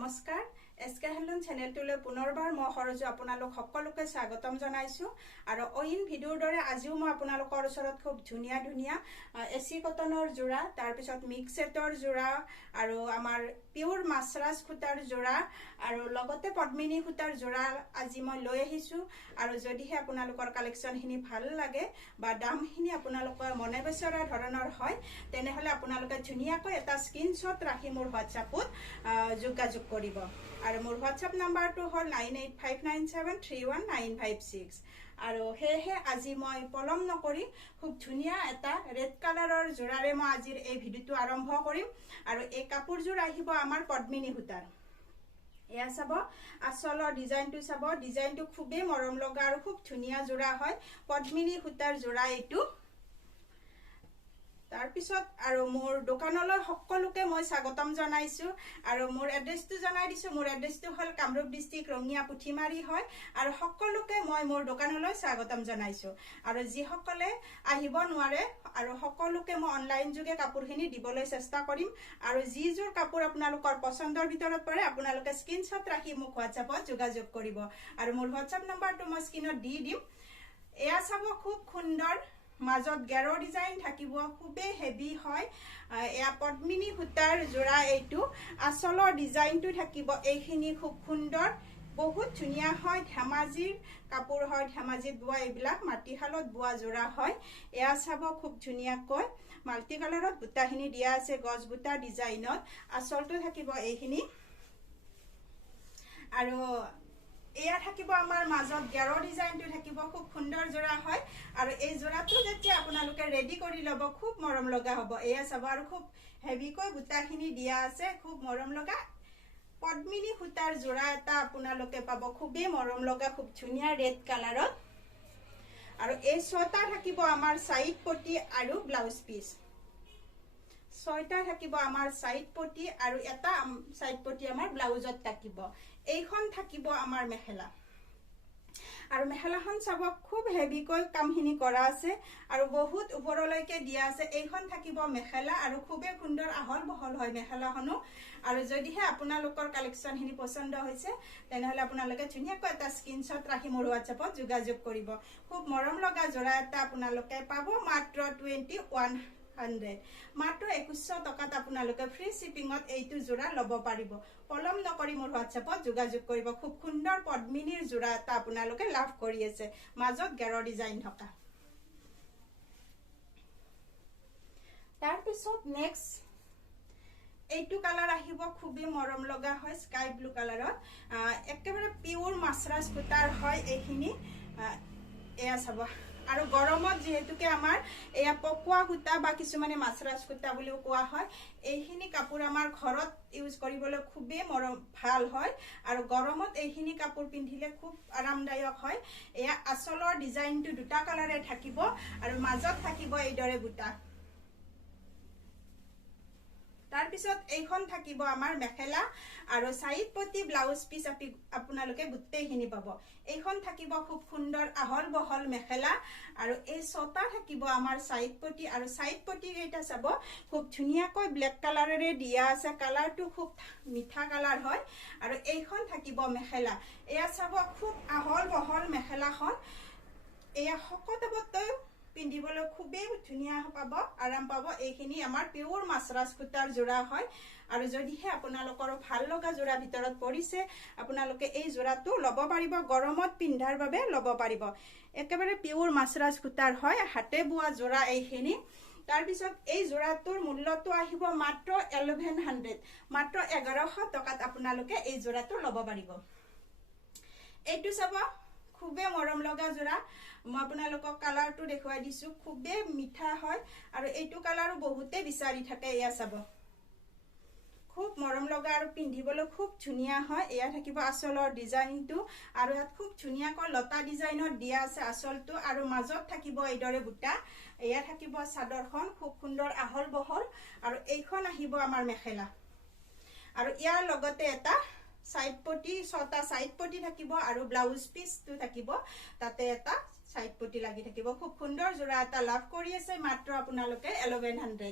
নমস্কাৰ এসকে হেলন চেনেলটোলৈ পুনৰবাৰ মই সৰজু আপোনালোক সকলোকে স্বাগতম জনাইছো আৰু অইন ভিডিওৰ দৰে আজিও মই আপোনালোকৰ ওচৰত খুব ধুনিয়া ধুনিয়া এসি কটনৰ জোৰা তাৰ পিছত মিক্স সেটৰ জোৰা আৰু আমাৰ পিওৰ মাছৰাজ খুটাৰ জোৰা আৰু লগতে পদ্মিনী খুটাৰ জোৰা আজি মই লৈ আহিছো আৰু যদিহে আপোনালোকৰ কালেকচনখিনি ভাল লাগে বা দামখিনি আপোনালোকৰ মনে বিচৰা ধৰণৰ হয় তেনেহলে আপোনালোকে ধুনিয়াকৈ এটা স্ক্ৰিনশ্বট ৰাখি মোৰ WhatsAppত যোগাযোগ কৰিব আৰু মোৰ WhatsApp নাম্বাৰটো হল 9859731956 আৰু হেহে আজি মই পলম নকৰি খুব ধুনিয়া এটা ৰেড কালাৰৰ জোৰাৰে মই আজিৰ এই ভিডিওটো আৰম্ভ কৰিম আৰু এই কাপোৰজোৰ আহিব আমাৰ পদ্মিনী সূতাৰ এয়া চাব আসলৰ ডিজাইনটো চাব ডিজাইনটো খুবেই মৰম লগা আৰু খুব ধুনিয়া জোৰা হয় পদ্মিনী সূতাৰ জোৰা এইটো তাৰ পিছত আৰু মোৰ দোকানলৈ সকলোকে মই স্বাগতম জনাইছো আৰু মোৰ এড্ৰেছটো জনাই দিছো মোৰ এড্ৰেছটো হল কামৰূপ ডিস্ট্ৰিক্ট ৰঙিয়া পুঠিমাৰী হয় আৰু সকলোকে মই মোৰ দোকানলৈ স্বাগতম জনাইছো আৰু যি সকলে আহিব নোৱাৰে আৰু সকলোকে মই অনলাইন যোগে কাপোৰখিনি দিবলৈ চেষ্টা কৰিম আৰু যি জোৰ কাপোৰ আপোনালোকৰ পছন্দৰ ভিতৰত পৰে আপোনালোকে স্ক্ৰিনশ্বট ৰাখি মোক WhatsAppত যোগাযোগ কৰিব আৰু মোৰ WhatsApp নাম্বাৰটো মই স্ক্ৰিনত দি দিম এয়া চাব খুব সুন্দৰ মাজত গেৰো ডিজাইন থাকিব খুবে হেভি হয় এয়া পদ্মিনী সূতাৰ জোৰা এইটো আসলৰ ডিজাইনটো থাকিব এইখিনি খুব সুন্দৰ বহুত ধুনিয়া হয় ধেমাজিৰ কাপোৰ হয় ধেমাজিত বোৱা এইবিলাক মাটিশালত বোৱা জোৰা হয় এয়া চাব খুব ধুনিয়াকৈ মাল্টি কালাৰত বুটাখিনি দিয়া আছে গছ বুটা ডিজাইনত আসলটো থাকিব এইখিনি আৰু এয়া থাকিব আমাৰ মাজত গেৰো ডিজাইনটো থাকিব খুব সুন্দৰ জোৰা হয় আৰু এই জোৰাটো যেতিয়া আপোনালোকে ৰেডি কৰি লব খুব মৰম লগা হ'ব এয়া চাব আৰু খুব হেভিকৈ বুটাখিনি দিয়া আছে খুব মৰম লগা পদ্মিনী সূতাৰ জোৰা এটা আপোনালোকে পাব খুবেই মৰম লগা খুব ধুনিয়া ৰেড কালাৰত আৰু এই ছটা থাকিব আমাৰ সাইড পটি আৰু ব্লাউজ পিস ছয়টা থাকিব আমাৰ সাইড পটি আৰু এটা সাইড পটি আমাৰ ব্লাউজত থাকিব এইখন থাকিব আমাৰ মেখেলা আৰু মেখেলাখন চাব খুব হেভিকৈ কামখিনি কৰা আছে আৰু বহুত ওপৰলৈকে দিয়া আছে এইখন থাকিব মেখেলা আৰু খুবেই সুন্দৰ আহল বহল হয় মেখেলাখনো আৰু যদিহে আপোনালোকৰ কালেকচনখিনি পছন্দ হৈছে তেনেহলে আপোনালোকে ধুনিয়াকৈ এটা স্ক্ৰিনশ্বট ৰাখি মোৰ WhatsAppত যোগাযোগ কৰিব খুব মৰম লগা জোৰা এটা আপোনালোকে পাব মাত্ৰ 2100 মাত্ৰ 2100 টকাত আপোনালোকে ফ্ৰী শিপিংত এইটো জোৰা লব পাৰিব পলম নকৰি মোৰ WhatsAppত যোগাযোগ কৰিব খুব সুন্দৰ পদ্মিনীৰ জোৰা এটা আপোনালোকে লাভ কৰি আছে মাজত গেৰো ডিজাইন থকা তাৰ পিছত নেক্সট এইটো কালাৰ আহিব খুবই মৰম লগা হয় স্কাই ব্লু কালাৰত একেবাৰে পিওৰ মাছৰাজ সূতাৰ হয় এইখিনি এয়া চাব আৰু গৰমত যেহেতুকে আমাৰ এয়া পকোৱা সূতা বা কিছুমানে মাছৰাজ সূতা বুলিও কোৱা হয় এইখিনি কাপোৰ আমাৰ ঘৰত ইউজ কৰিবলৈ খুবেই মৰম ভাল হয় আৰু গৰমত এইখিনি কাপোৰ পিন্ধিলে খুব আৰামদায়ক হয় এয়া আসলৰ ডিজাইনটো দুটা কালাৰে থাকিব আৰু মাজত থাকিব এইদৰে বুটা তাৰ পিছত এইখন থাকিব আমাৰ মেখেলা আৰু সাইড পটি ব্লাউজ পিস আপোনালোকে গুটেইখিনি পাব এইখন থাকিব খুব সুন্দৰ আহল বহল মেখেলা আৰু এই ছটা থাকিব আমাৰ সাইড পটি আৰু সাইড পটি কেইটা চাব খুব ধুনিয়াকৈ ব্ল্যাক কালাৰেৰে দিয়া আছে কালাৰটো খুব মিঠা কালাৰ হয় আৰু এইখন থাকিব মেখেলা এয়া চাব খুব আহল বহল মেখেলাখন এয়া শকতবতৈ পিন্ধিবলৈ খুবেই ধুনিয়া পাব আৰাম পাব এইখিনি আমাৰ পিওৰ মাছৰাজ সূতাৰ জোৰা হয় আৰু যদিহে আপোনালোকৰ ভাল লগা জোৰা ভিতৰত পৰিছে আপোনালোকে এই জোৰাটো লব পাৰিব গৰমত পিন্ধাৰ বাবে লব পাৰিব একেবাৰে পিওৰ মাছৰাজ সূতাৰ হয় হাতে বোৱা জোৰা এইখিনি তাৰ পিছত এই জোৰাটোৰ মূল্যটো আহিব মাত্ৰ 1100 মাত্ৰ 1100 টকাত আপোনালোকে এই জোৰাটো লব পাৰিব এইটো চাব খুবেই মৰম লগা জোৰা মই আপোনালোকক কালাৰটো দেখুৱাই দিছো খুবেই মিঠা হয় আৰু এইটো কালাৰো বহুতে বিচাৰি থাকে এয়া চাব খুব মৰম লগা আৰু পিন্ধিবলৈ খুব ধুনিয়া হয় এয়া থাকিব আসলৰ ডিজাইনটো আৰু ইয়াত খুব ধুনিয়াকৈ লতা ডিজাইনত দিয়া আছে আসলটো আৰু মাজত থাকিব এইদৰে বুটা এয়া থাকিব চাদৰখন খুব সুন্দৰ আহল বহল আৰু এইখন আহিব আমাৰ মেখেলা আৰু ইয়াৰ লগতে এটা সাইড পটি ছটা সাইড পটি থাকিব আৰু ব্লাউজ পিসটো থাকিব তাতে এটা সাইড পটি লাগি থাকিব খুব সুন্দৰ জোৰা এটা লাভ কৰি আছে মাত্ৰ আপোনালোকে 1100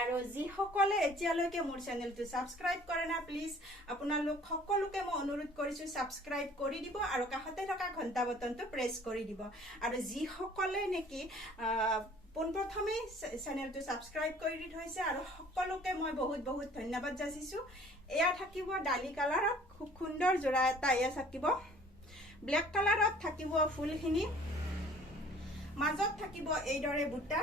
আৰু যিসকলে এতিয়ালৈকে মোৰ চেনেলটো সাবস্ক্ৰাইব কৰে না প্লিজ আপোনালোক সকলোকে মই অনুৰোধ কৰিছো সাবস্ক্ৰাইব কৰি দিব আৰু কাষতে থকা ঘণ্টা বটনটো প্ৰেছ কৰি দিব আৰু যিসকলে নেকি পোনপ্ৰথমে চেনেলটো সাবস্ক্ৰাইব কৰি থৈছে আৰু সকলোকে মই বহুত বহুত ধন্যবাদ যাচিছো এয়া থাকিব ডালি কালাৰত খুব সুন্দৰ জোৰা এটা এয়া থাকিব ব্ল্যাক কালাৰত থাকিব ফুলখিনি মাজত থাকিব এইদৰে বুটা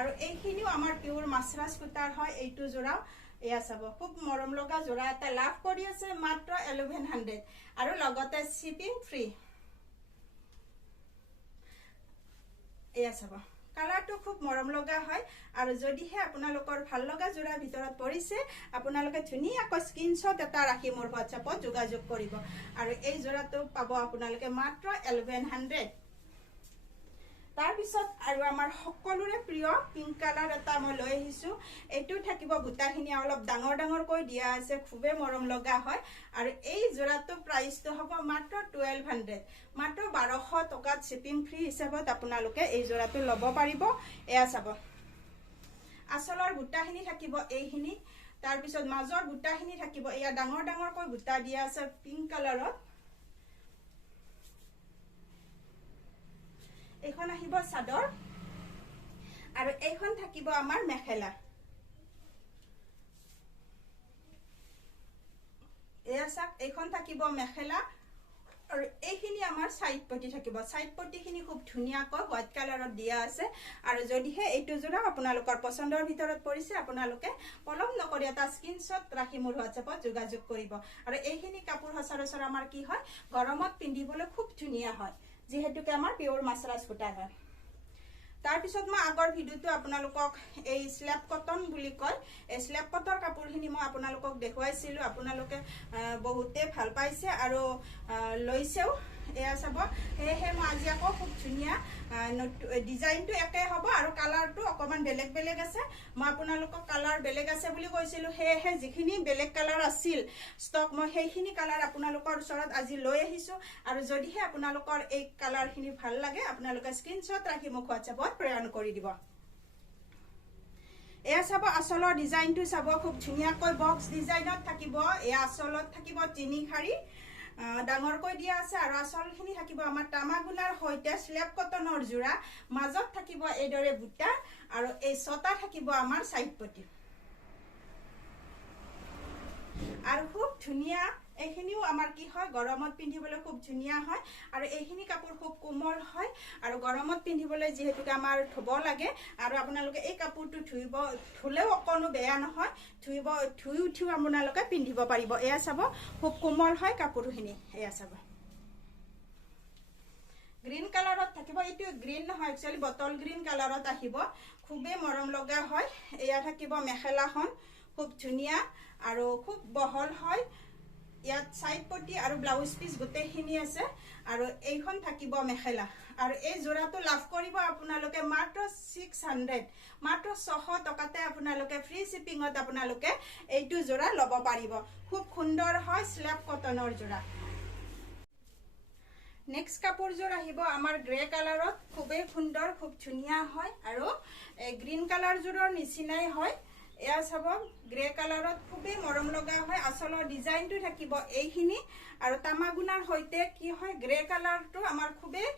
আৰু এইখিনিও আমাৰ পিওৰ মাছৰাজ সূতাৰ হয় এইটো জোৰা এয়া চাব খুব মৰম লগা জোৰা এটা লাভ কৰি আছে মাত্ৰ 1100 আৰু লগতে শিপিং ফ্ৰী এয়া চাব কালাৰটো খুব মৰম লগা হয় আৰু যদিহে আপোনালোকৰ ভাল লগা জোৰা ভিতৰত পৰিছে আপোনালোকে ধুনীয়াকৈ স্ক্ৰিনশ্বট এটা ৰাখি মোৰ হোৱাটছআপত যোগাযোগ কৰিব আৰু এই জোৰাটো পাব আপোনালোকে মাত্ৰ 1100 তাৰ পিছত আৰু আমাৰ সকলোৰে প্ৰিয় পিংক কালাৰ এটা মই লৈ আহিছো এইটো থাকিব বুটাখিনি অলপ ডাঙৰ ডাঙৰকৈ দিয়া আছে খুবে মৰম লগা হয় আৰু এই জোৰাটো প্ৰাইসটো হ'ব মাত্ৰ 1200 মাত্ৰ 1200 টকাত শিপিং ফ্ৰী হিচাপত আপোনালোকে এই জোৰাটো ল'ব পাৰিব এয়া চাব আসলৰ বুটাখিনি থাকিব এইখিনি তাৰ পিছত মাজৰ বুটাখিনি থাকিব এয়া ডাঙৰ ডাঙৰকৈ বুটা দিয়া আছে পিংক কালাৰত এইখন আহিব চাদৰ আৰু এইখন থাকিব আমাৰ মেখেলা এয়া চাক এইখন থাকিব মেখেলা আৰু এইখিনি আমাৰ সাইড পটি থাকিব সাইড পটিখিনি খুব ধুনিয়াকৈ হোৱাইট কালাৰত দিয়া আছে আৰু যদিহে এইটো জোৰা আপোনালোকৰ পছন্দৰ ভিতৰত পৰিছে আপোনালোকে পলম নকৰি এটা স্ক্ৰিনশ্বট ৰাখি মোৰ হোৱাটছআপত যোগাযোগ কৰিব আৰু এইখিনি কাপোৰ সচৰাচৰ আমাৰ কি হয় গৰমত পিন্ধিবলৈ খুব ধুনিয়া হয় যেহেতুকে আমাৰ পিওৰ মাছৰাজ সূতা হয় তাৰ পিছত মই আগৰ ভিডিওটো আপোনালোকক এই স্ল্যাব কটন বুলি কয় এই স্ল্যাব কটনৰ কাপোৰখিনি মই আপোনালোকক দেখুৱাইছিলো আপোনালোকে বহুতে ভাল পাইছে আৰু লৈছেও এয়া চাব হেহে মই আজি আকৌ খুব ধুনিয়া ডিজাইনটো একে হ'ব আৰু কালাৰটো অকমান বেলেগ বেলেগ আছে মই আপোনালোকক কালাৰ বেলেগ আছে বুলি কৈছিলো হেহে যিখিনি বেলেগ কালাৰ আছিল ষ্টক মই সেইখিনি কালাৰ আপোনালোকৰ ওচৰত আজি লৈ আহিছো আৰু যদিহে আপোনালোকৰ এই কালাৰখিনি ভাল লাগে আপোনালোকে স্ক্ৰিনশ্বট ৰাখি মোক হোৱাটছআপত প্ৰেৰণ কৰি দিব এয়া চাব আসলৰ ডিজাইনটো চাব খুব ধুনিয়াকৈ বক্স ডিজাইনত থাকিব এয়া আসলত থাকিব তিনি খাৰি ডাঙৰকৈ দিয়া আছে আৰু আসলখিনি থাকিব আমাৰ তামাগুনাৰ হৈতে স্ল্যাব কটনৰ জোৰা মাজত থাকিব এইদৰে বুটা আৰু এই ছটা থাকিব আমাৰ সাইড পটি আৰু খুব ধুনিয়া এইখিনিও আমাৰ কি হয় গৰমত পিন্ধিবলৈ খুব ধুনিয়া হয় আৰু এইখিনি কাপোৰ খুব কোমল হয় আৰু গৰমত পিন্ধিবলৈ যেহেতুকে আমাৰ ধুব লাগে আৰু আপোনালোকে এই কাপোৰটো ধুলেও অকনো বেয়া নহয় ধুই উঠিও আপোনালোকে পিন্ধিব পাৰিব এয়া চাব খুব কোমল হয় কাপোৰখিনি এয়া চাব গ্ৰীন কালাৰত থাকিব এইটো গ্ৰীন নহয় একচুয়ালি বটল গ্ৰীন কালাৰত আহিব খুবে মৰম লগা হয় এয়া থাকিব মেখেলাখন খুব ধুনিয়া আৰু খুব বহল হয় ইয়াত সাইড পটি আৰু ব্লাউজ পিস গোটেইখিনি আছে আৰু এইখন থাকিব মেখেলা আৰু এই জোৰাটো লাভ কৰিব আপোনালোকে মাত্ৰ 600 মাত্ৰ 600 টকাতে আপোনালোকে ফ্ৰী শিপিংত আপোনালোকে এইটো জোৰা ল'ব পাৰিব খুব সুন্দৰ হয় স্ল্যাব কটনৰ জোৰা নেক্সট কাপোৰজোৰ আহিব আমাৰ গ্ৰে কালাৰত খুবেই সুন্দৰ খুব ধুনিয়া হয় আৰু গ্ৰীন কালাৰ জোৰৰ নিচিনাই হয় এয়া চাব গ্ৰে কালাৰত খুবেই মৰম লগা হয় আসলৰ ডিজাইনটো থাকিব এইখিনি আৰু তামাগুনাৰ হৈতে কি হয় গ্ৰে কালাৰটো আমাৰ খুবেই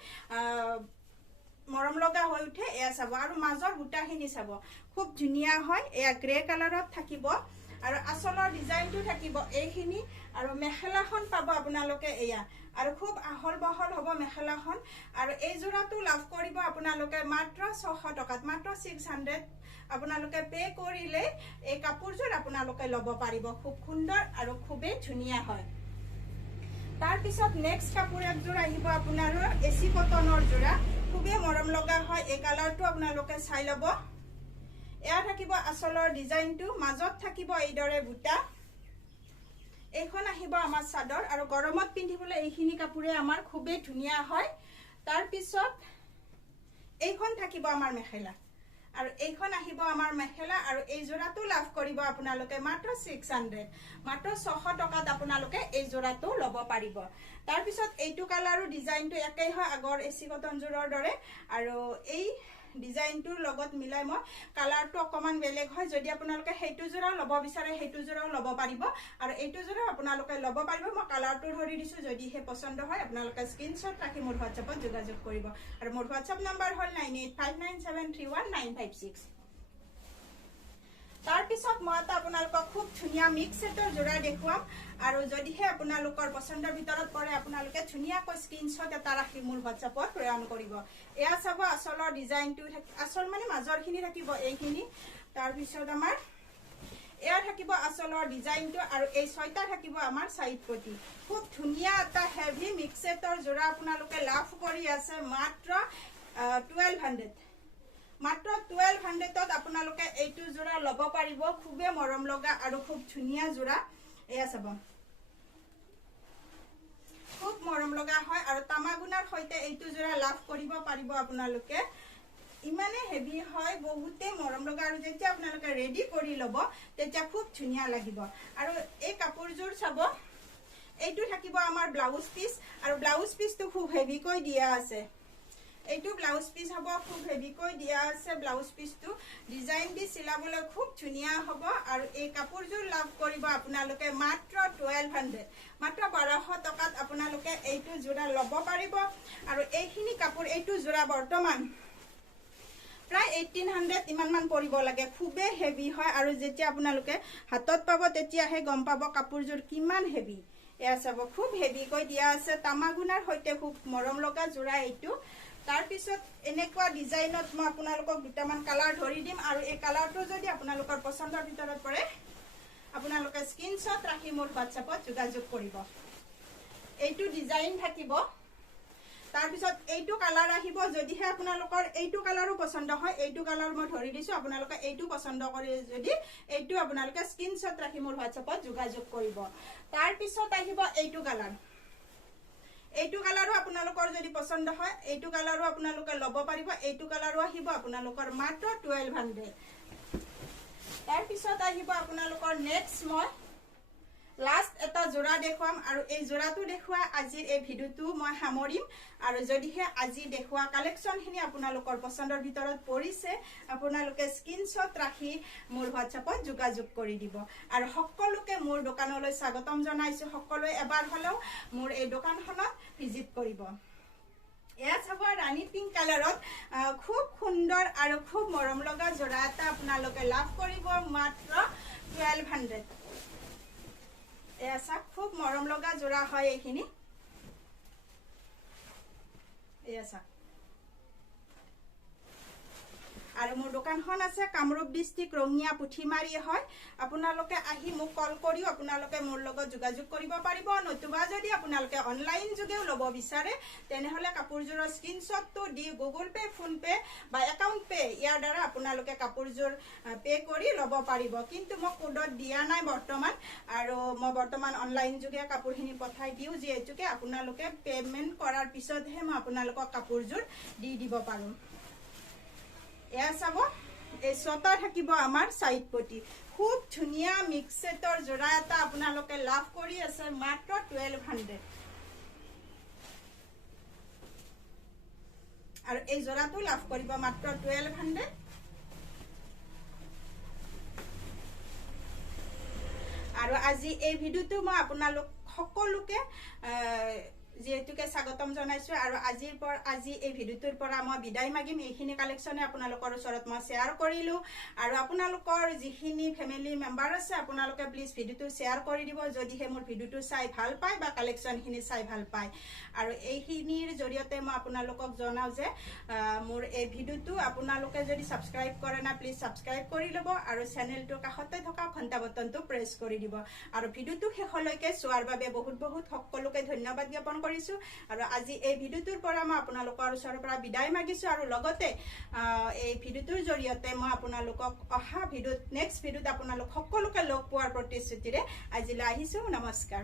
মৰম লগা হৈ উঠে এয়া চাব আৰু মাজৰ বুটাখিনি চাব খুব ধুনিয়া হয় এয়া গ্ৰে কালাৰত থাকিব আৰু আসলৰ ডিজাইনটো থাকিব এইখিনি আৰু মেখেলাখন পাব আপোনালোকে এয়া আৰু খুব আহল বহল হ'ব মেখেলাখন আৰু এই জোৰাটো লাভ কৰিব আপোনালোকে মাত্ৰ 600 টকাত মাত্ৰ 600 আপোনালোকে পে কৰিলে এই কাপোৰজোৰ আপোনালোকে ল'ব পাৰিব খুব সুন্দৰ আৰু খুবেই ধুনিয়া হয় তাৰ পিছত নেক্সট কাপোৰ একজোৰ আহিব আপোনালোকৰ এসি কটনৰ জোৰা খুবেই মৰম লগা হয় এই কালাৰটো আপোনালোকে চাই ল'ব এয়া থাকিব আসলৰ ডিজাইনটো মাজত থাকিব এইদৰে বুটা এইখন আহিব আমাৰ চাদৰ আৰু গৰমত পিন্ধিবলৈ এইখিনি কাপোৰে আমাৰ খুবেই ধুনিয়া হয় তাৰ পিছত এইখন থাকিব আমাৰ মেখেলা আৰু এইখন আহিব আমাৰ মেখেলা আৰু এই জোৰাটো লাভ কৰিব আপোনালোকে মাত্ৰ 600 মাত্ৰ 600 টকাত আপোনালোকে এই জোৰাটো ল'ব পাৰিব তাৰ পিছত এইটো কালাৰৰ ডিজাইনটো একেই হয় আগৰ এসি কটন জোৰৰ দৰে আৰু এই ডিজাইনটোৰ লগত মিলাই মই কালাৰটো অকমান বেলেগ হয় যদি আপোনালোকে সেইটো জোৰাও ল'ব বিচাৰে সেইটো জোৰাও ল'ব পাৰিব আৰু এইটো জোৰাও আপোনালোকে ল'ব পাৰিব মই কালাৰটো ধৰি দিছো যদি হে পছন্দ হয় আপোনালোকে স্ক্ৰিনশ্বট ৰাখি মোৰ WhatsAppত যোগাযোগ কৰিব আৰু মোৰ WhatsApp নম্বৰ হ'ল 9859731956 তাৰ পিছত মই আপোনালোকক খুব ধুনিয়া মিক্স সেটৰ জোৰা দেখুৱাম আৰু যদিহে আপোনালোকৰ পছন্দৰ ভিতৰত পৰে আপোনালোকে ধুনিয়াকৈ স্ক্ৰিনশ্বট এটা ৰাখি মোৰ WhatsAppত প্ৰেৰণ কৰিব এয়া চাব আসলৰ ডিজাইনটো আসল মানে মাজৰখিনি থাকিব এইখিনি তাৰ পিছত আমাৰ এয়া থাকিব আসলৰ ডিজাইনটো আৰু এই ছয়টা থাকিব আমাৰ সাইড পটি খুব ধুনিয়া এটা হেভি মিক্স সেটৰ জোৰা আপোনালোকে লাভ কৰি আছে মাত্ৰ 1200 মাত্ৰ 1200 ত আপোনালোকে এইটো জোৰা ল'ব পাৰিব খুবে মৰম লগা আৰু খুব ধুনিয়া জোৰা এয়া চাব খুব মৰম লগা হয় আৰু তামাগুনাৰ সৈতে এইটো জোৰা লাভ কৰিব পাৰিব আপোনালোকে ইমানে হেভি হয় বহুতে মৰম লগা আৰু যেতিয়া আপোনালোকে ৰেডি কৰি ল'ব তেতিয়া খুব ধুনিয়া লাগিব আৰু এই কাপোৰজোৰ চাব এইটো থাকিব আমাৰ ব্লাউজ পিস আৰু ব্লাউজ পিসটো খুব হেভি কৈ দিয়া আছে এইটো ব্লাউজ পিস হ'ব খুব হেভি কৈ দিয়া আছে ব্লাউজ পিসটো ডিজাইন দি সিলাবলৈ খুব ধুনিয়া হ'ব আৰু এই কাপোৰজোৰ লাভ কৰিব আপোনালোকে মাত্ৰ 1200 মাত্ৰ 1200 টকাত আপোনালোকে এইটো জোৰা ল'ব পাৰিব আৰু এইখিনি কাপোৰ এইটো জোৰা বৰ্তমান প্ৰায় 1800 ইমান মান পৰিব লাগে খুবে হেভি হয় আৰু যেতিয়া আপোনালোকে হাতত পাব তেতিয়াহে গম পাব কাপোৰজোৰ কিমান হেভি এয়া চাব খুব হেভি কৈ দিয়া আছে তামাগুনাৰ সৈতে খুব মৰম লগা জোৰা এইটো তাৰ পিছত এনেকুৱা ডিজাইনত মই আপোনালোকক দুটামান কালাৰ ধৰি দিম আৰু এই কালাৰটো যদি আপোনালোকৰ পছন্দৰ ভিতৰত পৰে আপোনালোকে স্ক্ৰিনশ্বট ৰাখি মোৰ WhatsAppত যোগাযোগ কৰিব এইটো ডিজাইন থাকিব তাৰ পিছত এইটো কালাৰ আহিব যদিহে আপোনালোকৰ এইটো কালাৰো পছন্দ হয় এইটো কালাৰ মই ধৰি দিছো আপোনালোকে এইটো পছন্দ কৰে যদি এইটো আপোনালোকে স্ক্ৰিনশ্বট ৰাখি মোৰ WhatsAppত যোগাযোগ কৰিব তাৰ পিছত আহিব এইটো কালাৰ এইটো কালাৰো আপোনালোকৰ যদি পছন্দ হয় এইটো কালাৰো আপোনালোকে ল'ব পাৰিব এইটো কালাৰো আহিব আপোনালোকৰ মাত্ৰ 1200 তাৰ পিছত আহিব আপোনালোকৰ নেক্সট মই লাষ্ট এটা জোৰা দেখুৱাম আৰু এই জোৰাটো দেখুৱা আজিৰ এই ভিডিওটো মই সামৰিম আৰু যদিহে আজি দেখুৱা কালেকচনখিনি আপোনালোকৰ পছন্দৰ ভিতৰত পৰিছে আপোনালোকে স্ক্ৰিনশ্বট ৰাখি মোৰ WhatsAppত যোগাযোগ কৰি দিব আৰু সকলোকে মোৰ দোকানলৈ স্বাগতম জনাইছো সকলোৱে এবাৰ হলেও মোৰ এই দোকানখনত ভিজিট কৰিব এয়া চাব ৰাণী পিংক কালাৰত খুব সুন্দৰ আৰু খুব মৰম লগা জোৰা এটা আপোনালোকে লাভ কৰিব মাত্ৰ 1200 এয়া খুব মৰম লগা জোৰা হয় এইখিনি এয়া আৰু মোৰ দোকানখন আছে কামৰূপ ডিস্ট্ৰিক্ট ৰঙিয়া পুঠিমাৰী হয় আপোনালোকে আহি মোক কল কৰিও আপোনালোকে মোৰ লগত যোগাযোগ কৰিব পাৰিব নতুবা যদি আপোনালোকে অনলাইন যোগেও ল'ব বিচাৰে তেনেহলে কাপোৰজোৰৰ স্ক্ৰিনশ্বটটো দি গুগল পে ফোন পে বা একাউণ্ট পে ইয়াৰ দ্বাৰা আপোনালোকে কাপোৰজোৰ পে কৰি ল'ব পাৰিব কিন্তু মই কোডত দিয়া নাই বৰ্তমান আৰু মই বৰ্তমান অনলাইন যোগে কাপোৰখিনি পঠাই দিও যিহেতুকে আপোনালোকে পেমেন্ট কৰাৰ পিছতহে মই আপোনালোকক কাপোৰজোৰ দি দিব পাৰো এয়া চাব এই ছটা থাকিব আমাৰ সাইড পটি খুব ধুনিয়া মিক্স সেটৰ জোৰা এটা আপোনালোকে লাভ কৰি আছে মাত্ৰ 1200 আৰু এই জোৰাটো লাভ কৰিব মাত্ৰ 1200 আৰু আজি এই ভিডিওটো মই আপোনালোক সকলোকে যেহেতুকে স্বাগতম জনাইছো আৰু আজি এই ভিডিওটোৰ পৰা মই বিদায় মাগিম এইখিনি কালেকচনে আপোনালোকৰ ওচৰত মই শেয়াৰ কৰিলো আৰু আপোনালোকৰ যিখিনি ফ্যামিলি মেম্বাৰ আছে আপোনালোকে প্লিজ ভিডিওটো শেয়াৰ কৰি দিব যদিহে মোৰ ভিডিওটো চাই ভাল পায় বা কালেকচনখিনি চাই ভাল পায় আৰু এইখিনিৰ জৰিয়তে মই আপোনালোকক জনাও যে মোৰ এই ভিডিওটো আপোনালোকে যদি সাবস্ক্ৰাইব কৰে না প্লিজ সাবস্ক্ৰাইব কৰি লব আৰু চেনেলটোৰ কাষতে থকা ঘণ্টা বটনটো প্ৰেছ কৰি দিব আৰু ভিডিওটো শেষলৈকে চোৱাৰ বাবে বহুত বহুত সকলোকে ধন্যবাদ জ্ঞাপন কৰিছো আৰু আজি এই ভিডিওটোৰ পৰা মই আপোনালোকৰ ওচৰৰ পৰা বিদায় মাগিছো আৰু লগতে এই ভিডিওটোৰ জৰিয়তে মই আপোনালোকক অহা ভিডিওত নেক্সট ভিডিওত আপোনালোক সকলোকে লগ পোৱাৰ প্ৰতিশ্ৰুতিৰে আজিলৈ আহিছো নমস্কাৰ